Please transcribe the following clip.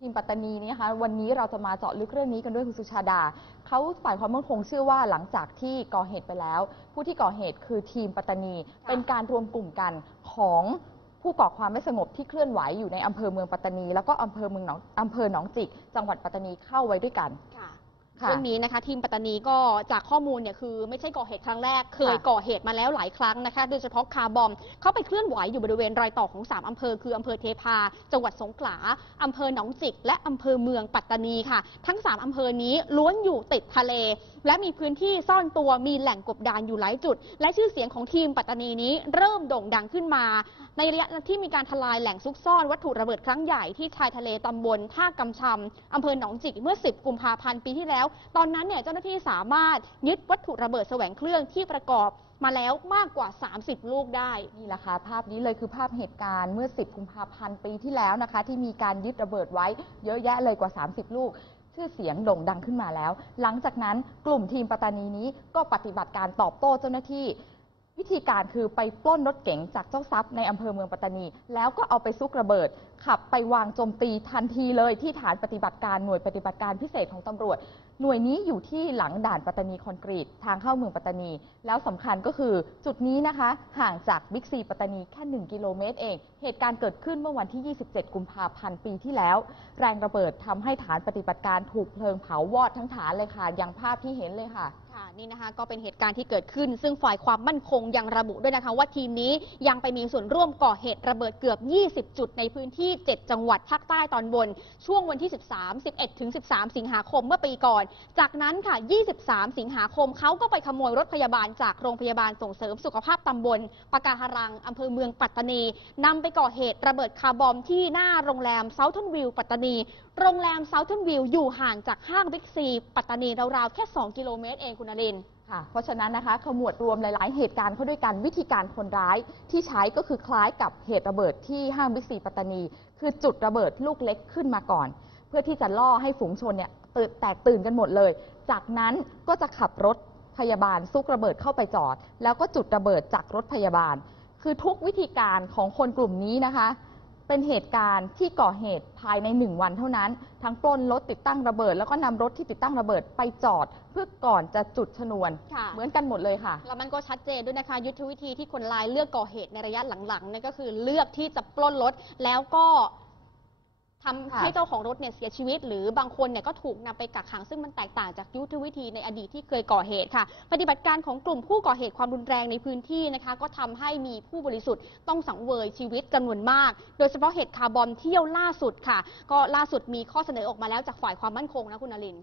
ทีมปัตตานีเนี่ยนะคะวันนี้เราจะมาเจาะลึกเรื่องนี้กันด้วยคุณสุชาดา เขาฝ่ายความมั่นคงเชื่อว่าหลังจากที่ก่อเหตุไปแล้ว ผู้ที่ก่อเหตุคือทีมปัตตานีค่ะเป็นการรวมกลุ่มกันของผู้ก่อความไม่สงบที่เคลื่อนไหวอยู่ในอำเภอเมืองปัตตานี แล้วก็อำเภอเมืองหนองอำเภอหนองจิก จังหวัดปัตตานีเข้าไว้ด้วยกันค่ะค่ะ เรื่องนี้นะคะทีมปัตตานีก็จากข้อมูลเนี่ยคือไม่ใช่ก่อเหตุครั้งแรก เคยค่ะก่อเหตุมาแล้วหลายครั้งนะคะ โดยเฉพาะคาร์บอมเขาไปเคลื่อนไหวอยู่บริเวณรอยต่อของ 3 อำเภอ คืออำเภอเทพา จังหวัดสงขลาอำเภอหนองจิก และอำเภอเมืองปัตตานีค่ะ ทั้ง 3 อำเภอนี้ล้วนอยู่ติดทะเล และมีพื้นที่ซ่อนตัวมีแหล่งกบดานอยู่หลายจุด และชื่อเสียงของทีมปัตตานีนี้เริ่มโด่งดังขึ้นมา ในระยะที่มีการทลายแหล่งซุกซ่อนวัตถุระเบิดครั้งใหญ่ที่ชายทะเลตำบลท่ากำชำอำเภอหนองจิกเมื่อ 10 กุมภาพันธ์ปีที่แล้ว ตอนนั้นเนี่ยเจ้าหน้าที่สามารถยึดวัตถุระเบิดแสวงเครื่องที่ประกอบมาแล้วมากกว่า 30 ลูกได้ นี่แหละค่ะ ภาพนี้เลยคือภาพเหตุการณ์เมื่อ 10 กุมภาพันธ์ปีที่แล้วนะคะ ที่มีการยึดระเบิดไว้เยอะแยะเลยกว่า 30 ลูก ชื่อเสียงโด่งดังขึ้นมาแล้ว หลังจากนั้นกลุ่มทีมปัตตานีนี้ก็ปฏิบัติการตอบโต้เจ้าหน้าที่ วิธีการคือไปปล้นรถเก๋งจากเจ้าทรัพย์ในอำเภอเมืองปัตตานี แล้วก็เอาไปซุกระเบิด ขับไปวางโจมตีทันทีเลยที่ฐานปฏิบัติการหน่วยปฏิบัติการพิเศษของตำรวจ หน่วยนี้อยู่ที่หลังด่านปัตตานีคอนกรีตทางเข้าเมืองปัตตานี แล้วสำคัญก็คือจุดนี้นะคะ ห่างจากบิ๊กซีปัตตานีแค่ 1 กิโลเมตรเอง เหตุการณ์เกิดขึ้นเมื่อวันที่ 27 กุมภาพันธ์ปีที่แล้ว แรงระเบิดทำให้ฐานปฏิบัติการถูกเพลิงเผาวอดทั้งฐานเลยค่ะอย่างภาพที่เห็นเลยค่ะค่ะ นี่นะคะก็เป็นเหตุการณ์ที่เกิดขึ้น ซึ่งฝ่ายความมั่นคงยังระบุด้วยนะคะ ว่าทีมนี้ยังไปมีส่วนร่วมก่อเหตุระเบิดเกือบ 20 จุดในพื้นที่ 7 จังหวัดภาคใต้ตอนบน ช่วงวันที่ 13 11 ถึง 13 สิงหาคมเมื่อปีก่อน จากนั้นค่ะ 23 สิงหาคมเขาก็ไปขโมยรถพยาบาลจากโรงพยาบาลส่งเสริมสุขภาพตำบลปากาหารังอำเภอเมืองปัตตานีนำไปก่อเหตุระเบิดคาร์บอมที่หน้าโรงแรมเซาท์ทนวิวปัตตานีโรงแรมเซาท์ทนวิวอยู่ห่างจากห้างบิ๊กซีปัตตานีราวๆแค่ 2 กิโลเมตรเองคุณนรินค่ะเพราะฉะนั้นนะคะขมวดรวมหลาย ๆ เหตุการณ์เข้าด้วยกันวิธีการคนร้ายที่ใช้ก็คือคล้ายกับเหตุระเบิดที่ห้างบิ๊กซีปัตตานี คือจุดระเบิดลูกเล็กขึ้นมาก่อน เพื่อที่จะล่อให้ฝูงชนเนี่ยตื่นแตกตื่นกันหมดเลย จากนั้นก็จะขับรถพยาบาลซุกระเบิดเข้าไปจอด แล้วก็จุดระเบิดจากรถพยาบาล คือทุกวิธีการของคนกลุ่มนี้นะคะ เป็นเหตุการณ์ที่ก่อเหตุภายในหนึ่งวันเท่านั้น ทั้งปล้นรถติดตั้งระเบิด แล้วก็นำรถที่ติดตั้งระเบิดไปจอด เพื่อก่อนจะจุดชนวน ค่ะ เหมือนกันหมดเลยค่ะ แล้วมันก็ชัดเจนด้วยนะคะ ยุทธวิธีที่คนร้ายเลือกก่อเหตุในระยะหลังๆนั่นก็คือเลือกที่จะปล้นรถแล้วก็ ทำค่ะให้เจ้าของรถเนี่ยเสียชีวิต หรือบางคนเนี่ยก็ถูกนำไปกักขังซึ่งมันแตกต่างจากยุทธวิธีในอดีตที่เคยก่อเหตุค่ะ ปฏิบัติการของกลุ่มผู้ก่อเหตุความรุนแรงในพื้นที่นะคะ ก็ทำให้มีผู้บริสุทธิ์ต้องสังเวยชีวิตจำนวนมาก โดยเฉพาะเหตุคาร์บอมเที่ยวล่าสุดค่ะ ก็ล่าสุดมีข้อเสนอออกมาแล้วจากฝ่ายความมั่นคงนะคุณนรินทร์